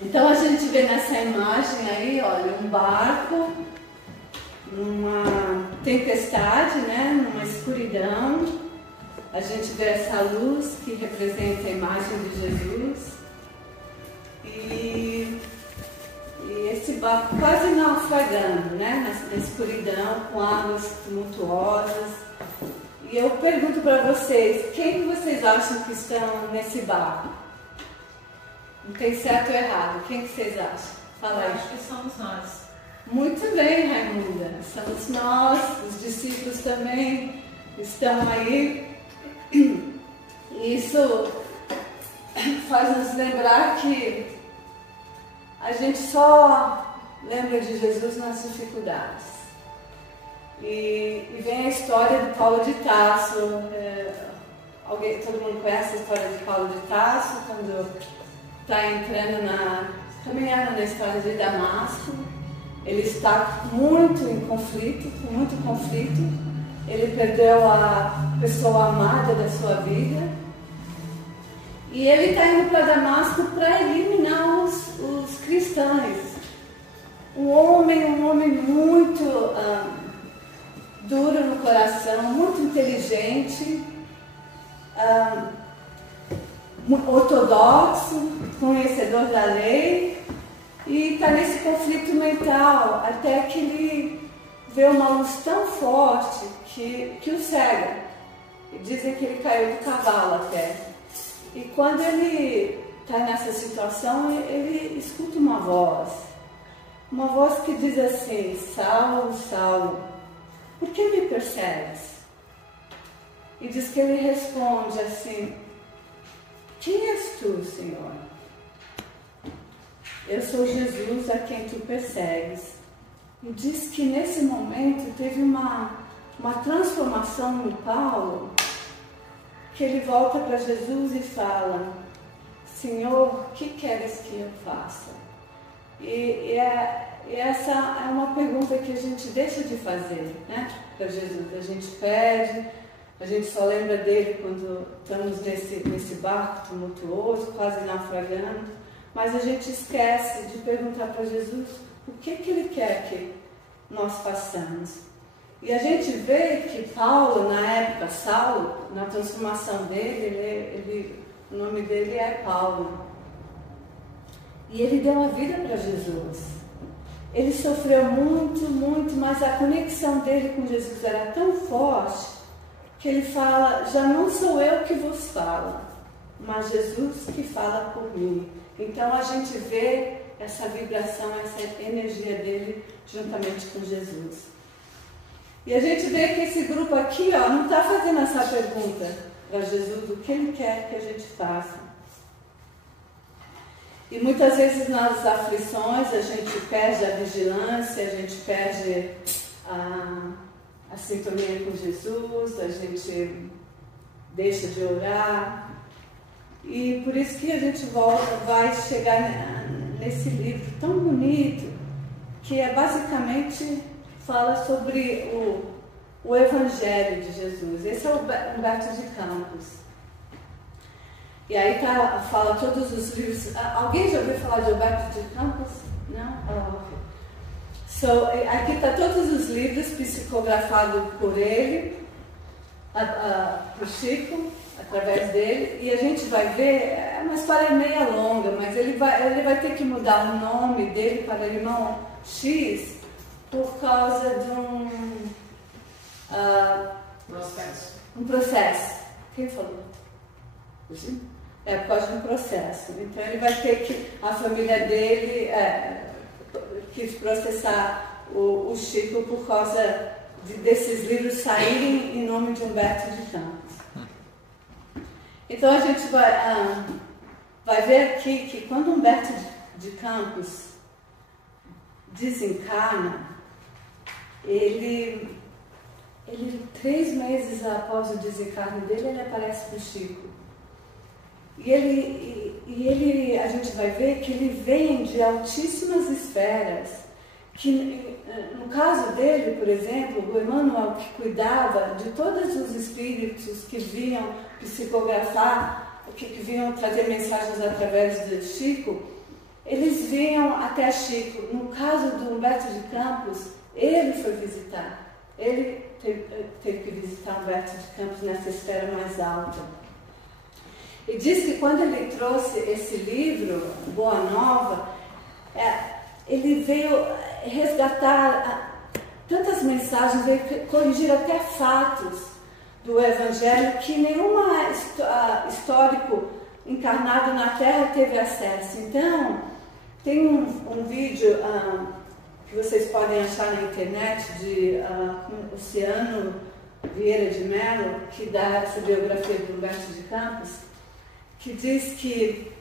Então a gente vê nessa imagem aí, olha, um barco numa tempestade, né, numa escuridão. A gente vê essa luz que representa a imagem de Jesus. E esse barco quase naufragando, né, na escuridão, com águas tumultuosas. E eu pergunto para vocês, quem vocês acham que estão nesse barco? Não tem certo ou errado, quem que vocês acham? Fala aí. Eu acho que somos nós. Muito bem, Raimunda, somos nós, os discípulos também estão aí. Isso faz nos lembrar que a gente só lembra de Jesus nas dificuldades. E vem a história de Paulo de Tarso. Todo mundo conhece a história de Paulo de Tarso, quando está caminhando na história de Damasco. Ele está muito em conflito, com muito conflito. Ele perdeu a pessoa amada da sua vida. E ele está indo para Damasco para eliminar os cristãos. Um homem muito duro no coração, muito inteligente, ortodoxo, conhecedor da lei, e está nesse conflito mental, até que ele vê uma luz tão forte que o cega. E dizem que ele caiu do cavalo até. E quando ele está nessa situação, ele escuta uma voz que diz assim: Saulo, Saulo, por que me persegues? E diz que ele responde assim: quem és tu, Senhor? Eu sou Jesus a quem tu persegues. E diz que nesse momento teve uma transformação no Paulo, que ele volta para Jesus e fala: Senhor, o que queres que eu faça? E essa é uma pergunta que a gente deixa de fazer, né, para Jesus. A gente pede, a gente só lembra dele quando estamos nesse barco tumultuoso, quase naufragando, mas a gente esquece de perguntar para Jesus o que ele quer que nós façamos. E a gente vê que Paulo, na época, Saulo, na transformação dele, o nome dele é Paulo. E ele deu a vida para Jesus. Ele sofreu muito, mas a conexão dele com Jesus era tão forte que ele fala: já não sou eu que vos falo, mas Jesus que fala por mim. Então a gente vê essa vibração, essa energia dele juntamente com Jesus. E a gente vê que esse grupo aqui, ó, não está fazendo essa pergunta para Jesus, o que ele quer que a gente faça. E muitas vezes nas aflições a gente perde a vigilância, a gente perde a sintonia com Jesus, a gente deixa de orar. E por isso que a gente vai chegar nesse livro tão bonito, que basicamente fala sobre o Evangelho de Jesus. Esse é o Humberto de Campos. E aí fala todos os livros. Alguém já ouviu falar de Humberto de Campos? Não? Ok. Aqui está todos os livros psicografados por ele, por Chico, através dele. E a gente vai ver, é uma história meia longa, mas ele vai ter que mudar o nome dele para Irmão X por causa de um processo. Quem falou? Por causa de um processo. Então ele vai ter que, a família dele quis processar o Chico por causa desses livros saírem em nome de Humberto de Campos. Então a gente vai ver aqui que quando Humberto de Campos desencarna, ele 3 meses após o desencarne dele, ele aparece para o Chico. E ele, a gente vai ver que ele vem de altíssimas esferas, que no caso dele, por exemplo, o Emmanuel, que cuidava de todos os espíritos que vinham psicografar, que vinham trazer mensagens através de Chico, eles vinham até Chico. No caso do Humberto de Campos, ele foi visitar. Ele teve que visitar Humberto de Campos nessa esfera mais alta. E diz que quando ele trouxe esse livro, Boa Nova, ele veio resgatar tantas mensagens, veio corrigir até fatos do Evangelho que nenhum histórico encarnado na Terra teve acesso. Então, tem um vídeo que vocês podem achar na internet de Luciano Vieira de Mello, que dá essa biografia do Humberto de Campos, que diz que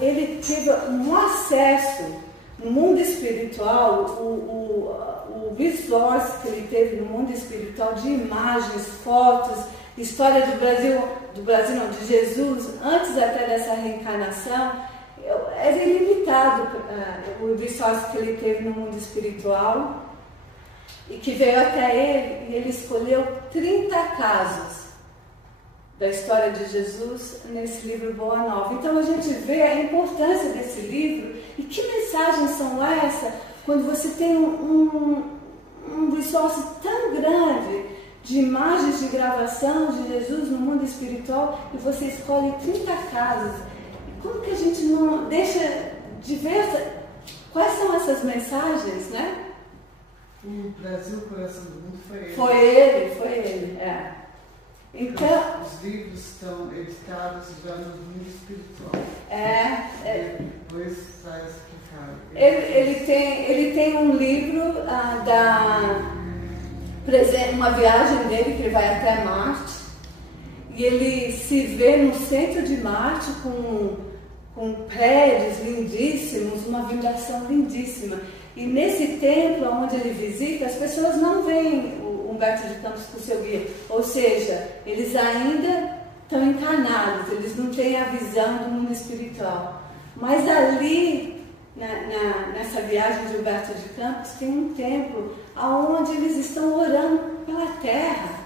ele teve um acesso no mundo espiritual, o visual que ele teve no mundo espiritual de imagens, fotos, história do Brasil não, de Jesus, antes até dessa reencarnação, era ilimitado o visual que ele teve no mundo espiritual, e que veio até ele, e ele escolheu 30 casos da história de Jesus nesse livro Boa Nova. Então a gente vê a importância desse livro e que mensagens são essas quando você tem um resource tão grande de imagens de gravação de Jesus no mundo espiritual e você escolhe 30 casos. E como que a gente não deixa de ver quais são essas mensagens, né? O Brasil, Coração do Mundo foi ele. Foi ele, Então, os livros estão editados já no mundo espiritual. Depois sai explicado. Ele tem um livro uma viagem dele que ele vai até Marte e ele se vê no centro de Marte com prédios lindíssimos, uma vibração lindíssima. E nesse templo onde ele visita, as pessoas não veem o Humberto de Campos com o seu guia. Ou seja, eles ainda estão encarnados, eles não têm a visão do mundo espiritual. Mas ali, nessa viagem de Humberto de Campos, tem um templo onde eles estão orando pela Terra.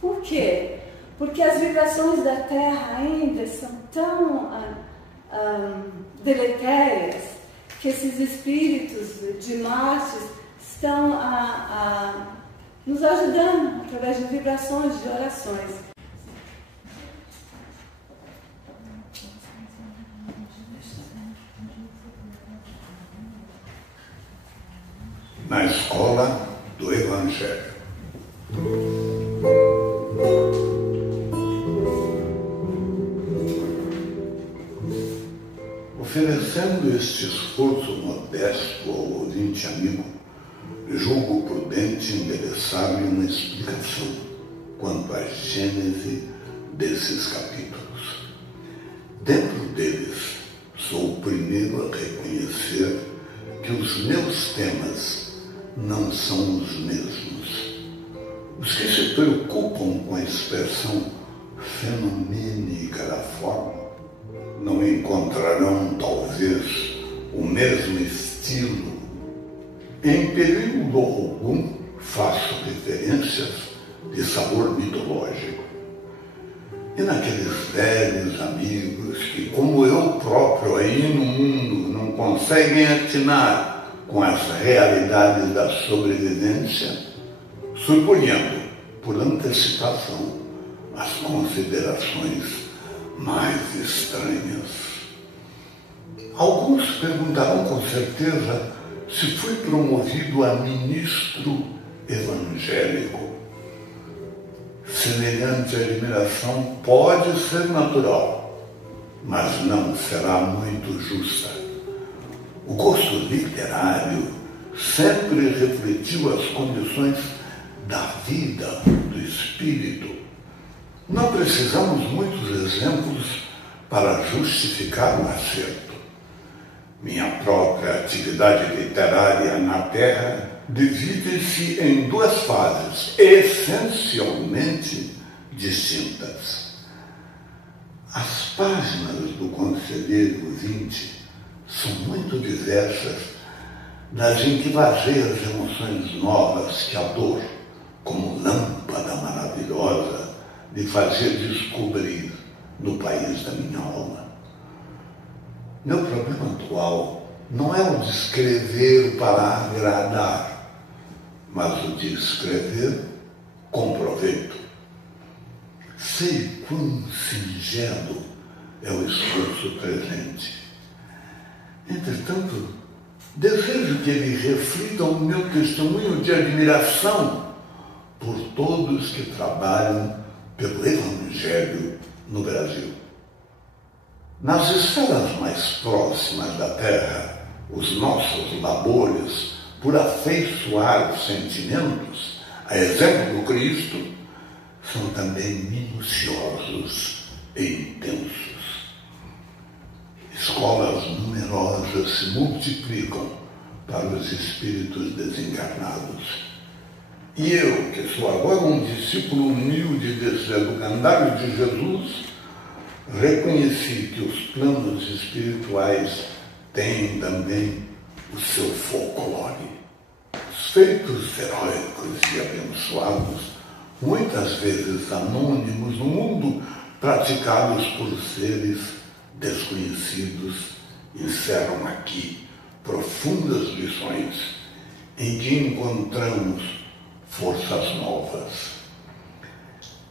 Por quê? Porque as vibrações da Terra ainda são tão deletérias que esses espíritos de Marte estão nos ajudando através de vibrações, de orações. Na escola do Evangelho. Oferecendo este esforço modesto ao ouvinte amigo, julgo prudente endereçar-lhe uma explicação quanto à gênese desses capítulos. Dentro deles, sou o primeiro a reconhecer que os meus temas não são os mesmos. Os que se preocupam com a expressão fenomênica da forma não encontrarão, talvez, o mesmo estilo. Em período algum, faço referências de sabor mitológico. E naqueles velhos amigos que, como eu próprio aí no mundo, não conseguem atinar com as realidades da sobrevivência, suponhando, por antecipação, as considerações mais estranhas. Alguns perguntarão com certeza se fui promovido a ministro evangélico. Semelhante admiração pode ser natural, mas não será muito justa. O gosto literário sempre refletiu as condições da vida do espírito. Não precisamos muitos exemplos para justificar o acerto. Minha própria atividade literária na Terra divide-se em duas fases essencialmente distintas. As páginas do Conselheiro 20 são muito diversas das em que vagueiam as emoções novas que a dor, como lâmpada maravilhosa, me fazia descobrir no país da minha alma. Meu problema atual não é o de escrever para agradar, mas o de escrever com proveito. Sei quão singelo é o esforço presente. Entretanto, desejo que ele reflita o meu testemunho de admiração por todos que trabalham pelo Evangelho no Brasil. Nas esferas mais próximas da Terra, os nossos labores por afeiçoar os sentimentos, a exemplo do Cristo, são também minuciosos e intensos. Escolas numerosas se multiplicam para os espíritos desencarnados. E eu, que sou agora um discípulo humilde desse educandário de Jesus, reconheci que os planos espirituais têm também o seu folclore. Os feitos heróicos e abençoados, muitas vezes anônimos no mundo, praticados por seres desconhecidos, encerram aqui profundas lições em que encontramos forças novas.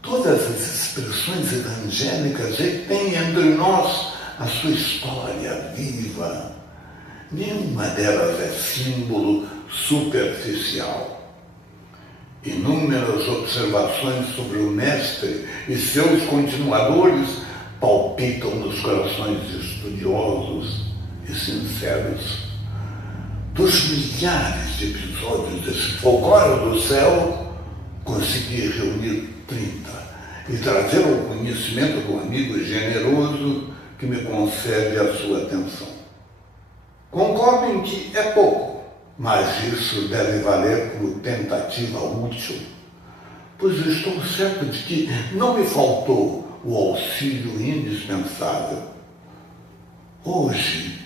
Todas as expressões evangélicas têm entre nós a sua história viva. Nenhuma delas é símbolo superficial. Inúmeras observações sobre o Mestre e seus continuadores palpitam nos corações estudiosos e sinceros. Dos milhares de episódios desse folclore do céu, consegui reunir 30 e trazer ao conhecimento do amigo generoso que me concede a sua atenção. Concordo em que é pouco, mas isso deve valer por tentativa útil, pois estou certo de que não me faltou o auxílio indispensável. Hoje,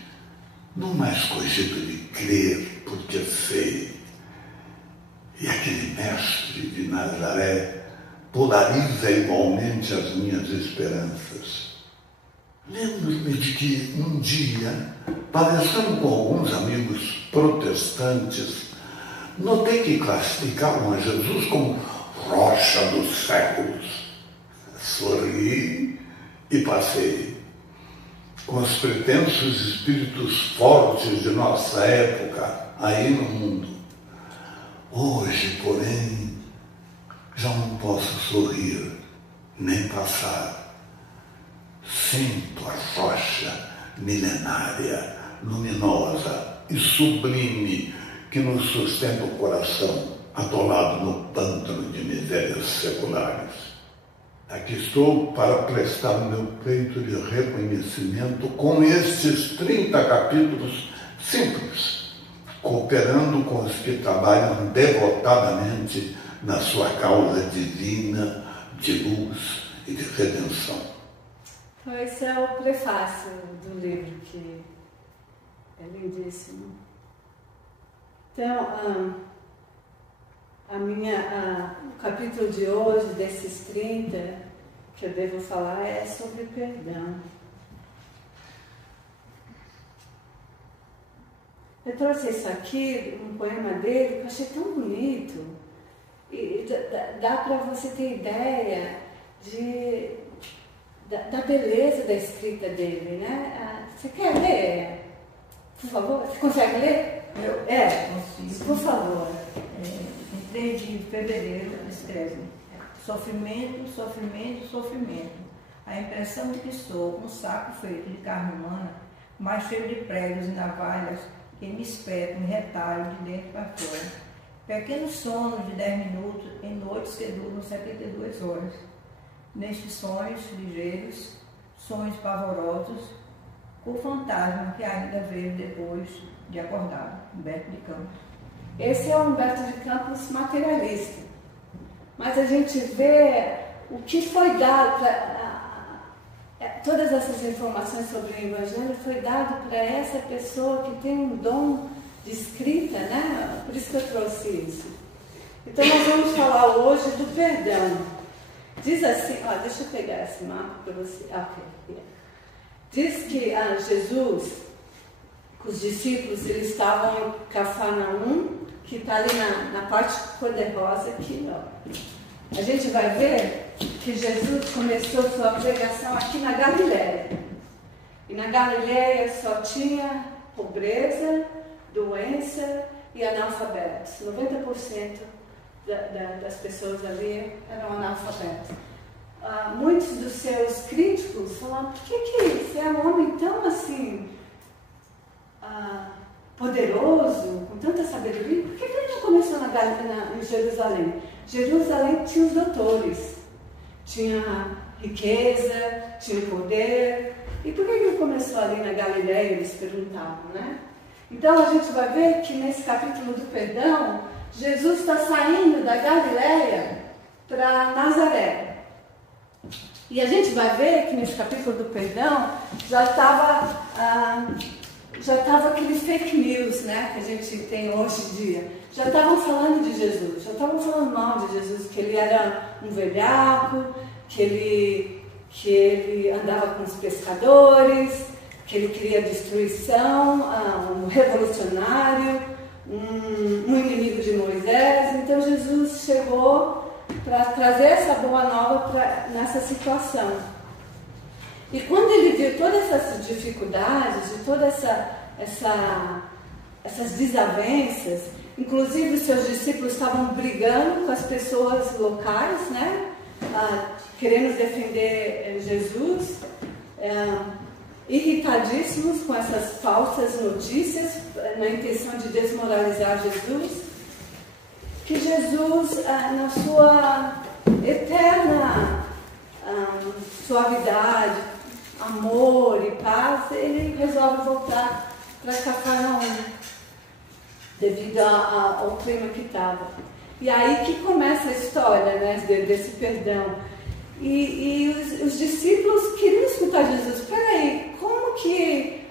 não mais cogito de crer porque sei. E aquele mestre de Nazaré polariza igualmente as minhas esperanças. Lembro-me de que um dia, palestando com alguns amigos protestantes, notei que classificavam a Jesus como rocha dos séculos. Sorri e passei. Com os pretensos espíritos fortes de nossa época aí no mundo. Hoje, porém, já não posso sorrir nem passar. Sinto a rocha milenária, luminosa e sublime que nos sustenta o coração atolado no pântano de misérias seculares. Aqui estou para prestar o meu peito de reconhecimento com estes 30 capítulos simples, cooperando com os que trabalham devotadamente na sua causa divina de luz e de redenção. Então, esse é o prefácio do livro, que é lindíssimo. Então, o capítulo de hoje, desses 30, que eu devo falar, é sobre perdão. Eu trouxe isso aqui, um poema dele, que eu achei tão bonito. E dá para você ter ideia da beleza da escrita dele, né? Você quer ler? Por favor, você consegue ler? Eu consigo. Por favor. Em 3 de fevereiro, escreve: sofrimento, sofrimento, sofrimento. A impressão de que sou um saco feito de carne humana, mas cheio de pregos e navalhas que me espetam em retalho de dentro para fora. Pequenos sonos de 10 minutos em noites que duram 72 horas. Nestes sonhos ligeiros, sonhos pavorosos, com o fantasma que ainda veio depois de acordado. Humberto de Campos. Esse é o Humberto de Campos materialista. Mas a gente vê o que foi dado todas essas informações sobre o Evangelho foi dado para essa pessoa que tem um dom de escrita, né? Por isso que eu trouxe isso. Então nós vamos falar hoje do perdão. Diz assim, deixa eu pegar esse mapa para você. Ok. Diz que Jesus, com os discípulos, eles estavam em Cafarnaum, que está ali na parte cor-de-rosa aqui, ó. A gente vai ver que Jesus começou sua pregação aqui na Galileia. E na Galileia só tinha pobreza, doença e analfabetos. 90% das pessoas ali eram analfabetos. Muitos dos seus críticos falavam: por que você é um homem tão assim poderoso, com tanta sabedoria, por que ele não começou em Jerusalém? Jerusalém tinha os doutores, tinha riqueza, tinha poder. E por que ele começou ali na Galileia? Eles perguntavam, né? Então a gente vai ver que nesse capítulo do perdão, Jesus está saindo da Galileia para Nazaré. E a gente vai ver que nesse capítulo do perdão já estava aquele fake news, né, que a gente tem hoje em dia. Já estavam falando de Jesus, já estavam falando mal de Jesus, que ele era um velhaco, que ele andava com os pescadores, que ele queria destruição, um revolucionário, um inimigo de Moisés. Então Jesus chegou para trazer essa boa nova nessa situação. E quando ele viu todas essas dificuldades, e todas essas desavenças, inclusive os seus discípulos estavam brigando com as pessoas locais, né? Querendo defender Jesus, irritadíssimos com essas falsas notícias, na intenção de desmoralizar Jesus, que Jesus, na sua eterna suavidade, amor e paz, ele resolve voltar para Cafarnaum, devido ao clima que estava. E aí que começa a história, né, desse perdão. E os discípulos queriam escutar Jesus. Peraí, por que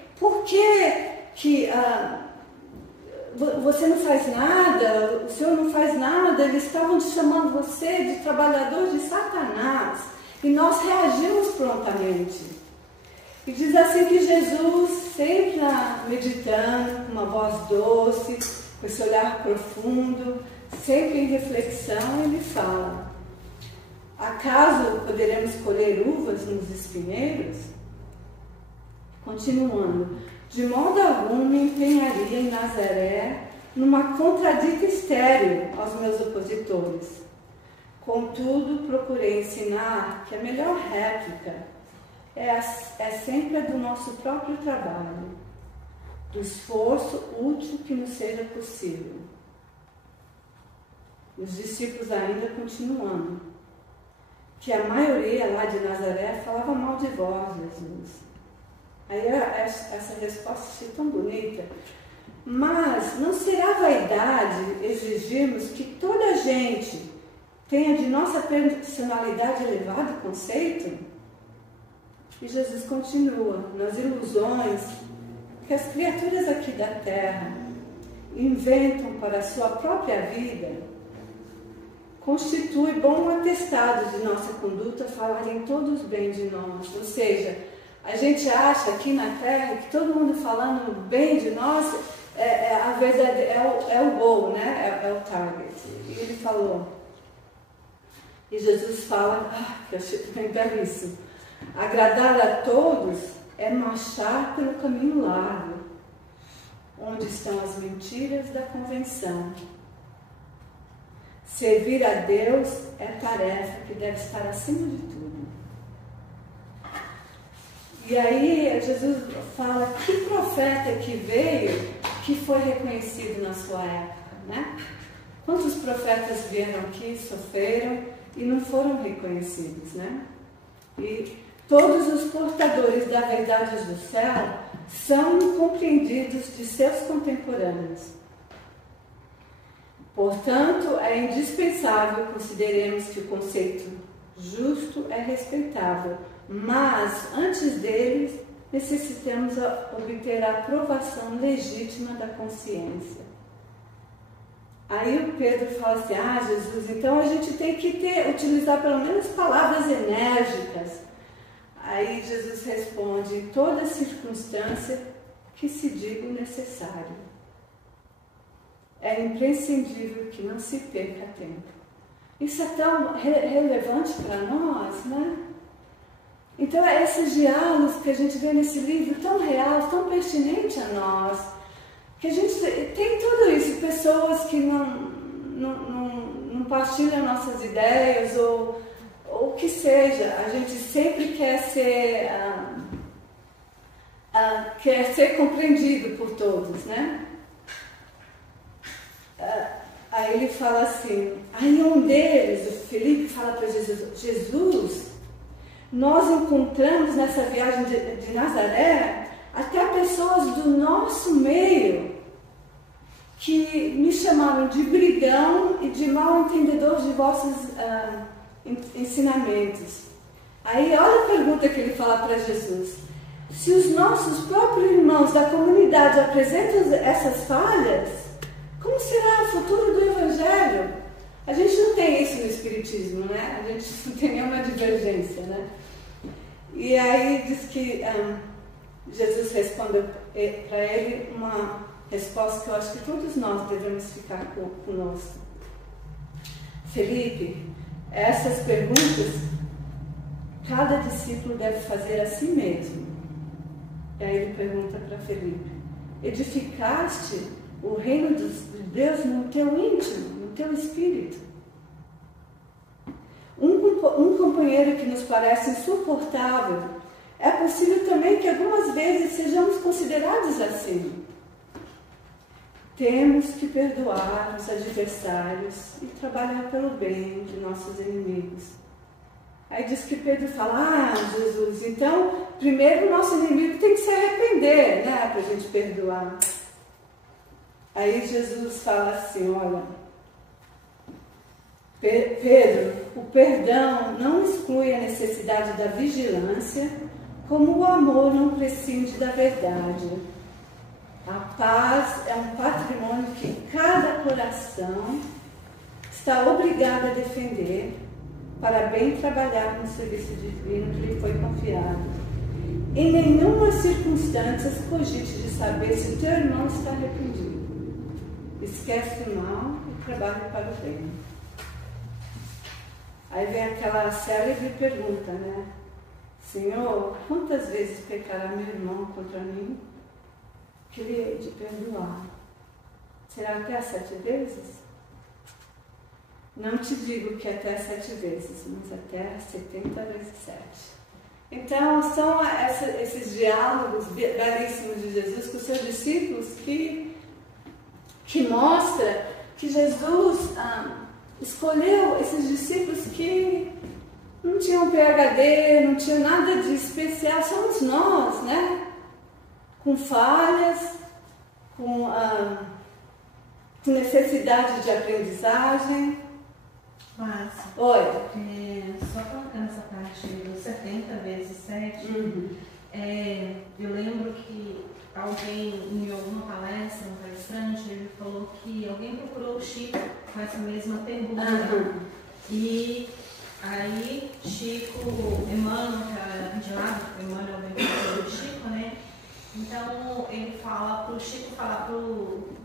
você não faz nada, o Senhor não faz nada? Eles estavam chamando você de trabalhador de Satanás. E nós reagimos prontamente. E diz assim que Jesus, sempre meditando, com uma voz doce, com esse olhar profundo, sempre em reflexão, ele fala: acaso poderemos colher uvas nos espinheiros? Continuando: de modo algum me empenharia em Nazaré numa contradita estéril aos meus opositores. Contudo, procurei ensinar que a melhor réplica é sempre a do nosso próprio trabalho, do esforço útil que nos seja possível. Os discípulos ainda continuando, que a maioria lá de Nazaré falava mal de vós, Jesus. Aí essa resposta achei tão bonita. Mas não será vaidade exigirmos que toda a gente tenha de nossa personalidade elevado conceito? E Jesus continua: nas ilusões que as criaturas aqui da terra inventam para a sua própria vida, constitui bom atestado de nossa conduta falarem todos bem de nós. Ou seja, a gente acha aqui na terra que todo mundo falando bem de nós a verdade, é o gol, né? É o target. E ele falou, e Jesus fala, que eu achei bem belíssimo: agradar a todos é marchar pelo caminho largo, onde estão as mentiras da convenção. Servir a Deus é tarefa que deve estar acima de tudo. E aí Jesus fala: que profeta que veio que foi reconhecido na sua época, né? Quantos profetas vieram aqui, sofreram e não foram reconhecidos, né? E todos os portadores da verdade do céu são compreendidos de seus contemporâneos. Portanto, é indispensável consideremos que o conceito justo é respeitável, mas antes dele necessitamos obter a aprovação legítima da consciência. Aí o Pedro fala assim: Jesus, então a gente tem que utilizar pelo menos palavras enérgicas. Aí Jesus responde: toda circunstância que se diga o necessário. É imprescindível que não se perca tempo. Isso é tão relevante para nós, né? Então, esses diálogos que a gente vê nesse livro, tão real, tão pertinente a nós, que a gente tem tudo isso, pessoas que não partilham nossas ideias, ou o que seja, a gente sempre quer ser compreendido por todos, né? Aí ele fala assim, aí um deles, o Felipe, fala para Jesus, nós encontramos nessa viagem de Nazaré até pessoas do nosso meio que me chamaram de brigão e de mal entendedor de vossos ensinamentos. Aí olha a pergunta que ele fala para Jesus. Se os nossos próprios irmãos da comunidade apresentam essas falhas, como será o futuro do Evangelho? A gente não tem isso no Espiritismo, né? A gente não tem nenhuma divergência, né? E aí diz que Jesus respondeu para ele uma resposta que eu acho que todos nós devemos ficar conosco. Felipe, essas perguntas cada discípulo deve fazer a si mesmo. E aí ele pergunta para Felipe, edificaste o reino de Deus no teu íntimo, no teu espírito? Um companheiro que nos parece insuportável, é possível também que algumas vezes sejamos considerados assim. Temos que perdoar os adversários e trabalhar pelo bem de nossos inimigos. Aí diz que Pedro fala, Jesus, então primeiro o nosso inimigo tem que se arrepender, né, para a gente perdoar. Aí Jesus fala assim, olha, Pedro, o perdão não exclui a necessidade da vigilância, como o amor não prescinde da verdade. A paz é um patrimônio que cada coração está obrigado a defender para bem trabalhar no serviço divino que lhe foi confiado. Em nenhuma circunstância cogite de saber se o teu irmão está arrependido. Esquece o mal e trabalhe para o bem. Aí vem aquela célebre pergunta, né? Senhor, quantas vezes pecará meu irmão contra mim? Que lhe hei de perdoar? Será até 7 vezes? Não te digo que até 7 vezes, mas até 70 vezes 7. Então, são esses diálogos belíssimos de Jesus com os seus discípulos que mostra que Jesus escolheu esses discípulos que não tinham PhD, não tinham nada de especial, somos nós, né? Com falhas, com necessidade de aprendizagem. Mas, oi. Só colocando essa parte dos 70 vezes 7, eu lembro que alguém, em alguma palestra, um palestrante, ele falou que alguém procurou o Chico com essa mesma pergunta. E aí, Chico, Emmanuel, que era de lado, Emmanuel vem do Chico, né? Então, ele fala para o Chico falar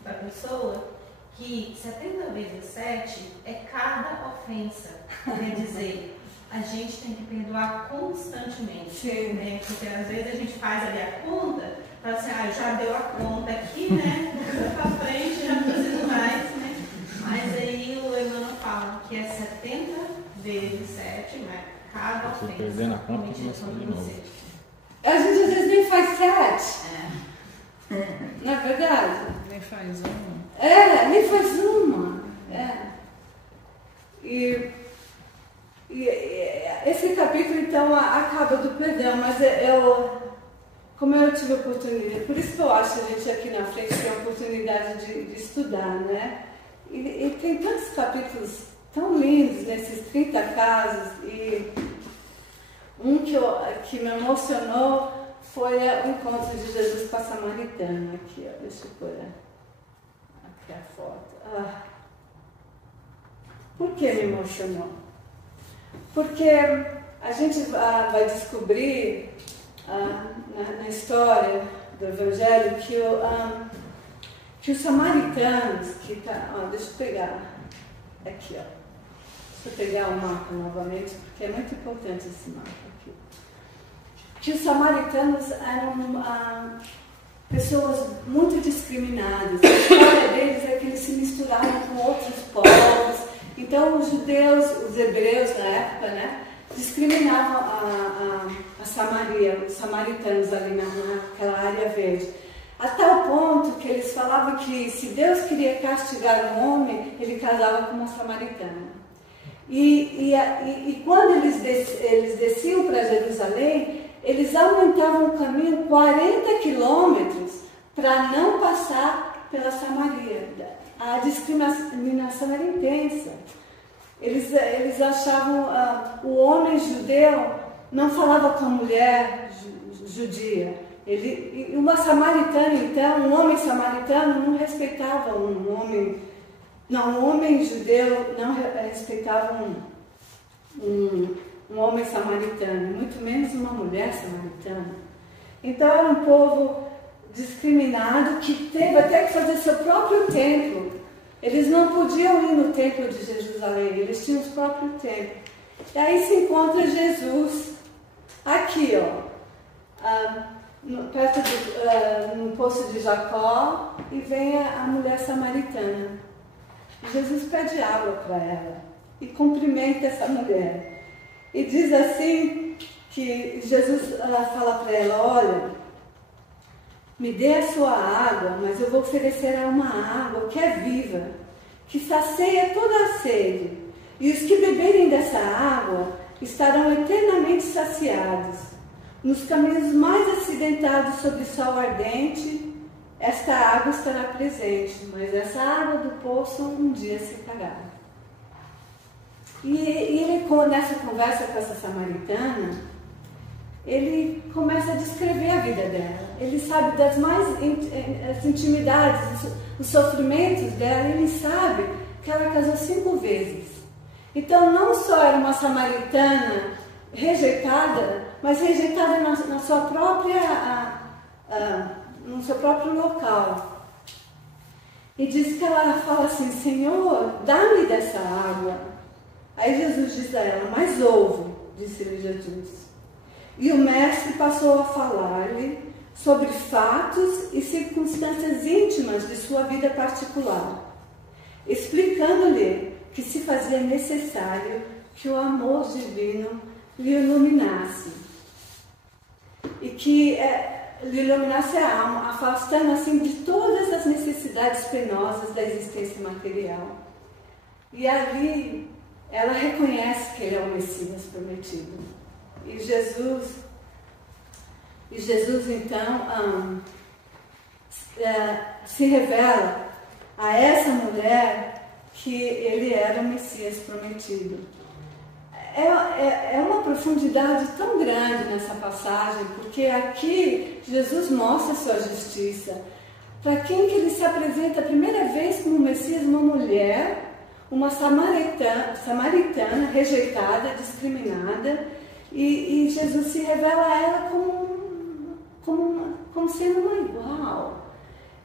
para a pessoa que 70 vezes 7 é cada ofensa. Quer dizer, a gente tem que perdoar constantemente. Né? Porque às vezes a gente faz ali a conta, fala assim, já deu a conta aqui, né? Para frente, já não preciso mais, né? Mas aí o Emmanuel fala que é 70 vezes 7, né? Cada ofensa. Se perder na conta, começa de novo. A gente às vezes nem faz 7. Não é verdade? Nem faz uma. Nem faz uma. E esse capítulo, então, acaba do perdão, mas como eu tive a oportunidade, por isso que eu acho que a gente aqui na frente tem a oportunidade de estudar, né? E tem tantos capítulos tão lindos nesses 30 casos, e um que me emocionou foi o encontro de Jesus com a samaritana. Aqui, ó, deixa eu pôr aqui a foto. Por que me emocionou? Porque a gente vai descobrir na história do Evangelho que os samaritanos, deixa eu pegar aqui, ó. Deixa eu pegar o mapa novamente, porque é muito importante esse mapa aqui. Que os samaritanos eram pessoas muito discriminadas. A história deles é que eles se misturaram com outros povos. Então os judeus, os hebreus na época, né, discriminavam a Samaria, os samaritanos ali naquela área verde. A tal ponto que eles falavam que se Deus queria castigar um homem, ele casava com uma samaritana. E quando eles desciam para Jerusalém, eles aumentavam o caminho 40 quilômetros para não passar pela Samaria. A discriminação era intensa. Eles achavam o homem judeu não falava com a mulher judia. Uma samaritana, então, um homem samaritano não respeitava um homem judeu não respeitava um homem samaritano, muito menos uma mulher samaritana. Então era um povo discriminado que teve até que fazer seu próprio templo. Eles não podiam ir no templo de Jerusalém, eles tinham o próprio templo. E aí se encontra Jesus aqui, ó, perto no poço de Jacó, e vem a mulher samaritana. Jesus pede água para ela e cumprimenta essa mulher. E diz assim que Jesus fala para ela: olha, me dê a sua água, mas eu vou oferecer uma água que é viva, que sacia toda a sede. E os que beberem dessa água estarão eternamente saciados. Nos caminhos mais acidentados sob sol ardente, esta água estará presente, mas essa água do poço um dia secará. E ele, nessa conversa com essa samaritana, ele começa a descrever a vida dela. Ele sabe das mais as intimidades, os sofrimentos dela. Ele sabe que ela casou 5 vezes. Então não só era uma samaritana rejeitada, mas rejeitada na sua própria, no seu próprio local. E diz que ela fala assim: Senhor, dá-me dessa água. Aí Jesus diz a ela: mas ouve, disse-lhe Jesus. E o mestre passou a falar-lhe sobre fatos e circunstâncias íntimas de sua vida particular, explicando-lhe que se fazia necessário que o amor divino lhe iluminasse. E que lhe iluminasse a alma, afastando assim de todas as necessidades penosas da existência material. E ali ela reconhece que ele é o Messias prometido. E Jesus então se revela a essa mulher que ele era o Messias prometido. É uma profundidade tão grande nessa passagem, porque aqui Jesus mostra a sua justiça. Para quem que ele se apresenta a primeira vez como Messias? Uma mulher, uma samaritana rejeitada, discriminada, e Jesus se revela a ela como sendo uma igual.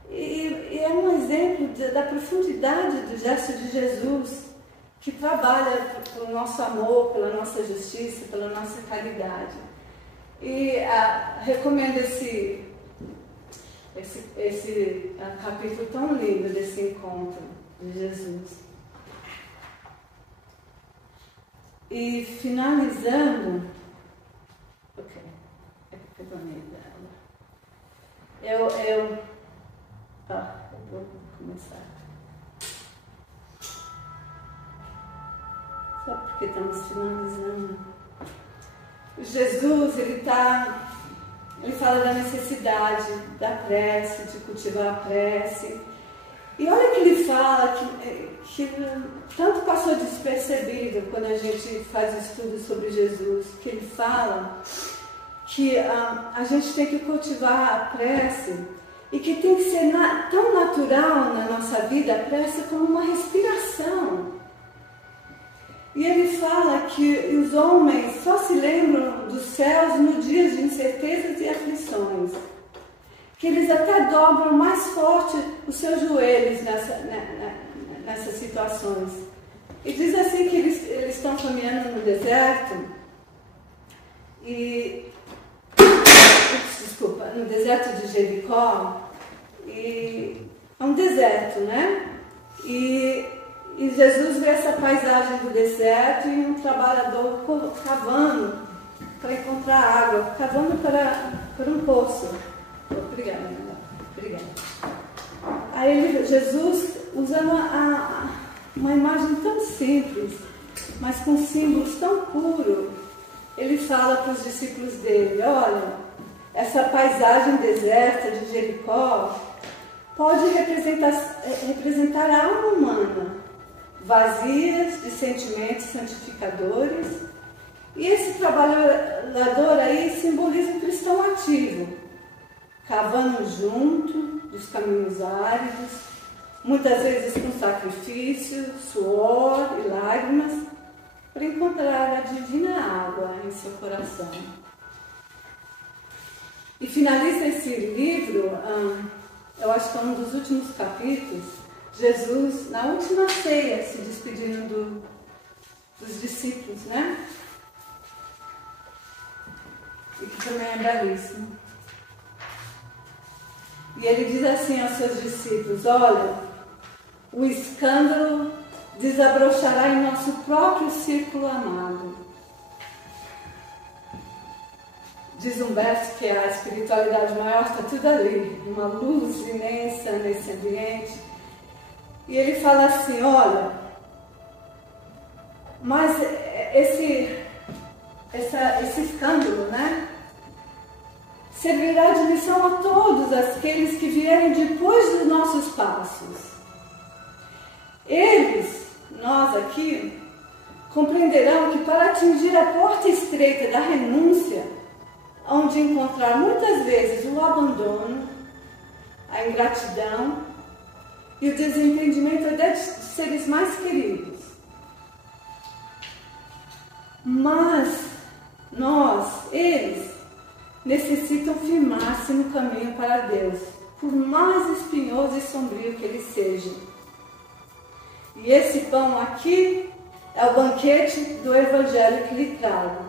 E é um exemplo da profundidade do gesto de Jesus, que trabalha pelo nosso amor, pela nossa justiça, pela nossa caridade. E recomendo esse capítulo tão lindo desse encontro de Jesus. E finalizando, eu vou começar. Só porque estamos finalizando. Jesus, ele fala da necessidade da prece, de cultivar a prece. E olha que ele fala que tanto passou despercebido quando a gente faz estudos sobre Jesus, que ele fala que a gente tem que cultivar a prece e que tem que ser tão natural na nossa vida a prece como uma respiração. E ele fala que os homens só se lembram dos céus nos dias de incertezas e aflições. Que eles até dobram mais forte os seus joelhos nessas situações. E diz assim que eles estão caminhando no deserto, no deserto de Jericó, e é um deserto, né? E Jesus vê essa paisagem do deserto e um trabalhador cavando para encontrar água, cavando para um poço. Obrigada. Aí Jesus, usando uma imagem tão simples, mas com símbolos tão puros, ele fala para os discípulos dele: olha, essa paisagem deserta de Jericó pode representar a alma humana, vazias de sentimentos santificadores, e esse trabalhador aí simboliza o cristão ativo, cavando junto dos caminhos áridos, muitas vezes com sacrifício, suor e lágrimas, para encontrar a divina água em seu coração. E finaliza esse livro, eu acho que é um dos últimos capítulos, Jesus, na última ceia, se despedindo dos discípulos, né? E que também é belíssimo. E ele diz assim aos seus discípulos: olha, o escândalo desabrochará em nosso próprio círculo amado. Diz Humberto que a espiritualidade maior está tudo ali, uma luz imensa nesse ambiente. E ele fala assim: olha, mas esse escândalo, né, servirá de lição a todos aqueles que vierem depois dos nossos passos. Eles, nós aqui, compreenderão que para atingir a porta estreita da renúncia, onde encontrar muitas vezes o abandono, a ingratidão e o desentendimento até de seres mais queridos. Mas eles, necessitam firmar-se no caminho para Deus, por mais espinhoso e sombrio que ele seja. E esse pão aqui é o banquete do Evangelho que lhe trago.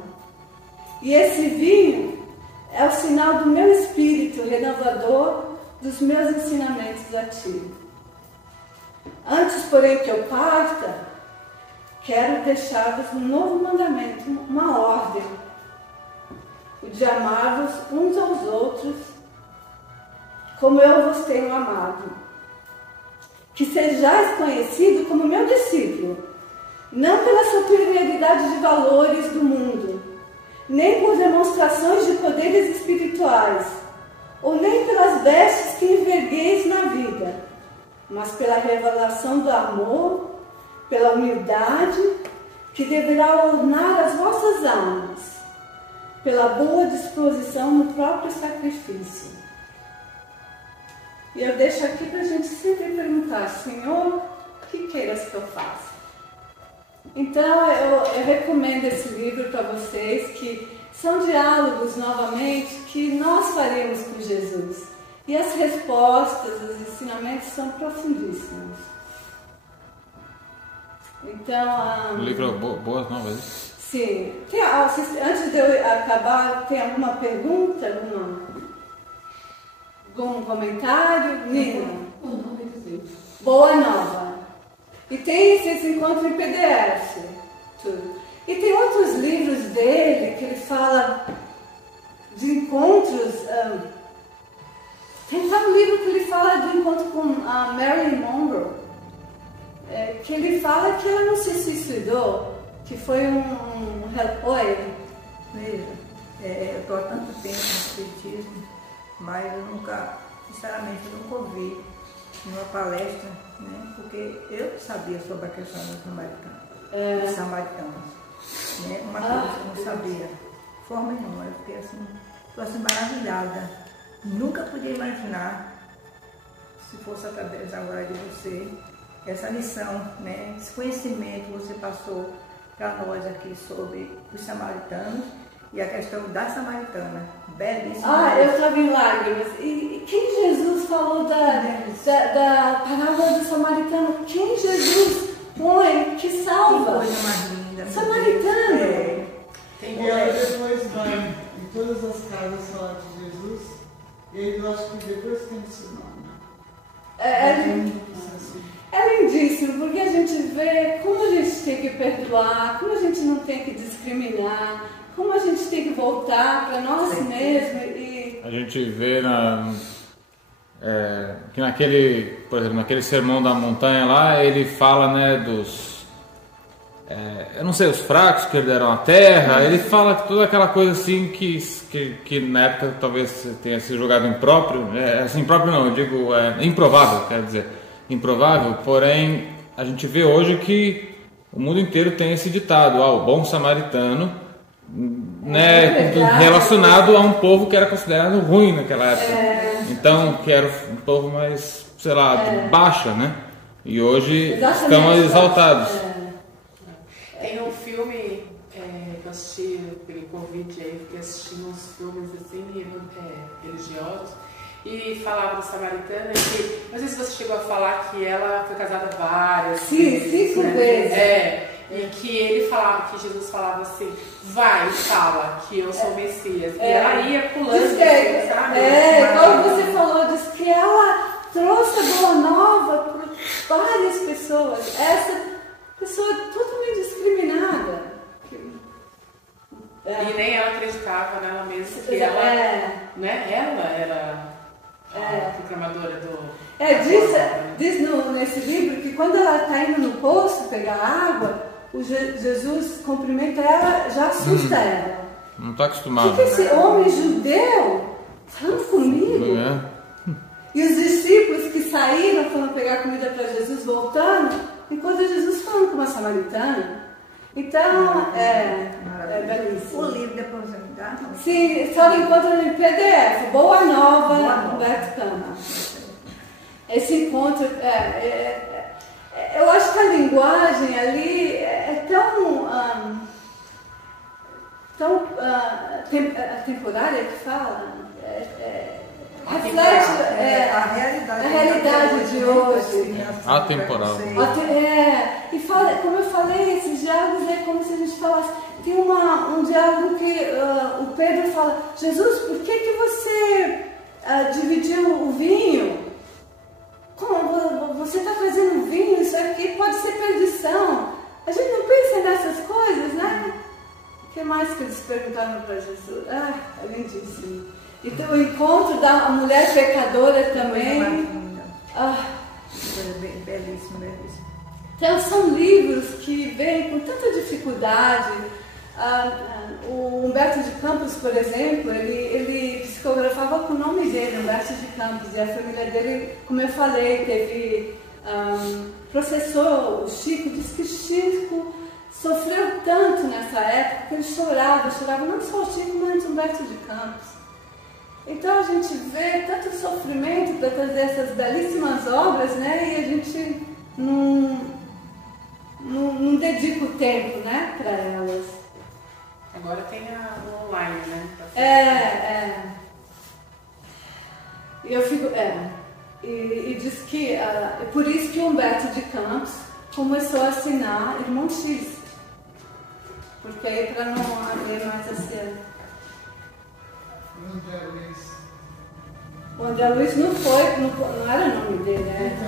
E esse vinho é o sinal do meu espírito renovador, dos meus ensinamentos a ti. Antes, porém, que eu parta, quero deixar-vos um novo mandamento, uma ordem, o de amar-vos uns aos outros, como eu vos tenho amado. Que sejais conhecido como meu discípulo, não pela superioridade de valores do mundo, nem por demonstrações de poderes espirituais, ou nem pelas vestes que envergueis na vida, mas pela revelação do amor, pela humildade que deverá ornar as vossas almas, pela boa disposição no próprio sacrifício. E eu deixo aqui para a gente sempre perguntar: Senhor, o que queiras que eu faça? Então eu recomendo esse livro para vocês, que são diálogos novamente que nós faremos com Jesus. E as respostas, os ensinamentos são profundíssimos. Então... O livro Boas Novas. Sim. Antes de eu acabar, tem alguma pergunta? Algum comentário? Nina? Boa Nova. E vocês encontram em PDF. Tudo. E tem outros livros dele que ele fala de encontros. Tem um livro que ele fala do encontro com a Marilyn Monroe. Que ele fala que ela não se suicidou, que foi Oi? Veja, eu estou há tanto tempo no espiritismo, mas eu nunca, sinceramente, eu nunca ouvi numa palestra, né? Porque eu sabia sobre a questão dos samaritanos. Né? Uma coisa que eu não sabia, de forma nenhuma, eu fiquei assim, estou assim maravilhada. Nunca podia imaginar, se fosse através agora de você, essa lição, né? Esse conhecimento que você passou para nós aqui sobre os samaritanos e a questão da samaritana. Belíssima. Eu estava em lágrimas. E quem Jesus falou da parábola do samaritano? Quem Jesus põe que salva? Que coisa mais linda. Samaritano. E ela depois vai em todas as casas falar de Jesus, e aí eu acho que depois tem esse nome. É lindíssimo, porque a gente vê como a gente tem que perdoar, como a gente não tem que discriminar, como a gente tem que voltar para nós mesmos. E a gente vê que naquele, por exemplo, naquele sermão da montanha lá, ele fala, né, dos... eu não sei, os fracos que herderam a terra, ele fala toda aquela coisa assim que na época talvez tenha sido julgado impróprio, assim, impróprio não, eu digo improvável, quer dizer, improvável, porém a gente vê hoje que o mundo inteiro tem esse ditado, o bom samaritano, né, relacionado a um povo que era considerado ruim naquela época, então que era um povo mais, sei lá, de baixa, né, e hoje estão exaltados. Tem um filme que eu assisti, peguei convite aí, fiquei assistindo uns filmes assim, religiosos, e falava do samaritana, que não sei se você chegou a falar que ela foi casada várias vezes. 5 vezes. E que ele falava, que Jesus falava assim, vai e fala que eu sou o Messias. E ela ia pulando, assim, sabe? Como você falou, diz que ela trouxe a boa nova para várias pessoas. Essa pessoa totalmente discriminada. E nem ela acreditava nela mesma, que ela, né, ela era a proclamadora do... Diz nesse livro que quando ela está indo no poço pegar água, o Jesus cumprimenta ela, já assusta ela. Não está acostumado. O que esse homem judeu falando comigo? E os discípulos que saíram foram pegar comida para Jesus voltando, enquanto Jesus falando com uma samaritana. Então, é belíssimo. O livro depois você me dá? Sim, só encontra no PDF. Boa Nova, Humberto Câmara. Esse encontro, eu acho que a linguagem ali é tão temporária que fala, reflete a realidade de hoje. Atemporal. E fala, como eu falei, esses diálogos é como se a gente falasse. Tem um diálogo que o Pedro fala: Jesus, por que você dividiu o vinho? Como você está trazendo vinho? Isso aqui pode ser perdição. A gente não pensa nessas coisas, né? O que mais que eles perguntaram para Jesus? É lindíssimo. Então, o encontro da mulher pecadora também. Belíssimo, belíssimo. Então, são livros que vêm com tanta dificuldade. O Humberto de Campos, por exemplo, ele psicografava com o nome dele, Humberto de Campos, e a família dele, como eu falei, processou o Chico, disse que o Chico sofreu tanto nessa época que ele chorava não só o Chico, mas o Humberto de Campos. Então a gente vê tanto sofrimento para fazer essas belíssimas obras, né? E a gente não dedica o tempo, né, para elas. Agora tem o online, né? E eu fico. E diz que é por isso que o Humberto de Campos começou a assinar Irmão X. Porque aí para não haver mais assim. O André Luiz não era o nome dele, né?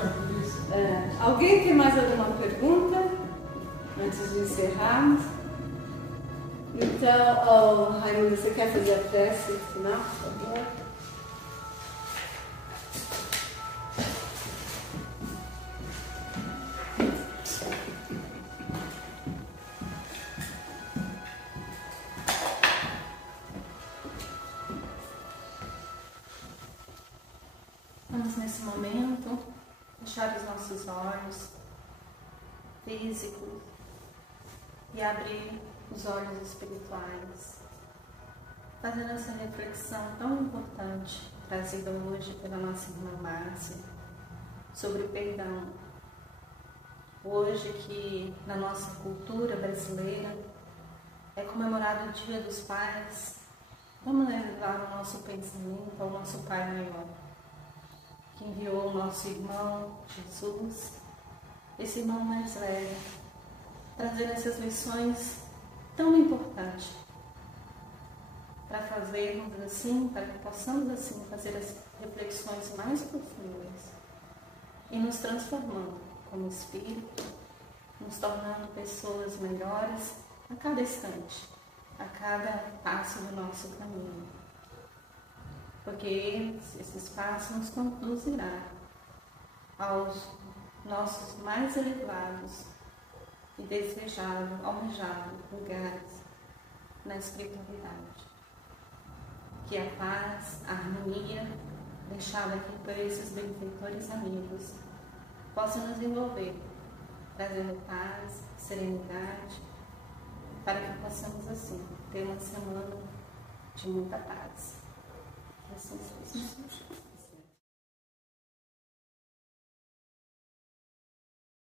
Alguém tem mais alguma pergunta? Antes de encerrarmos? Então, Raimundo, você quer fazer a prece final, por favor? Vamos nesse momento fechar os nossos olhos físicos e abrir os olhos espirituais, fazendo essa reflexão tão importante trazida hoje pela nossa irmã Márcia sobre o perdão. hoje que na nossa cultura brasileira é comemorado o Dia dos Pais, vamos levar o nosso pensamento ao nosso Pai maior, que enviou o nosso irmão Jesus, esse irmão mais velho, trazendo essas lições tão importantes para fazermos assim, para que possamos assim fazer as reflexões mais profundas e nos transformando como espírito, nos tornando pessoas melhores a cada instante, a cada passo do nosso caminho. Porque esses passos nos conduzirá aos nossos mais elevados e desejados, almejados lugares na espiritualidade. Que a paz, a harmonia deixada aqui por esses benfeitores amigos possa nos envolver, trazendo paz, serenidade, para que possamos assim ter uma semana de muita paz.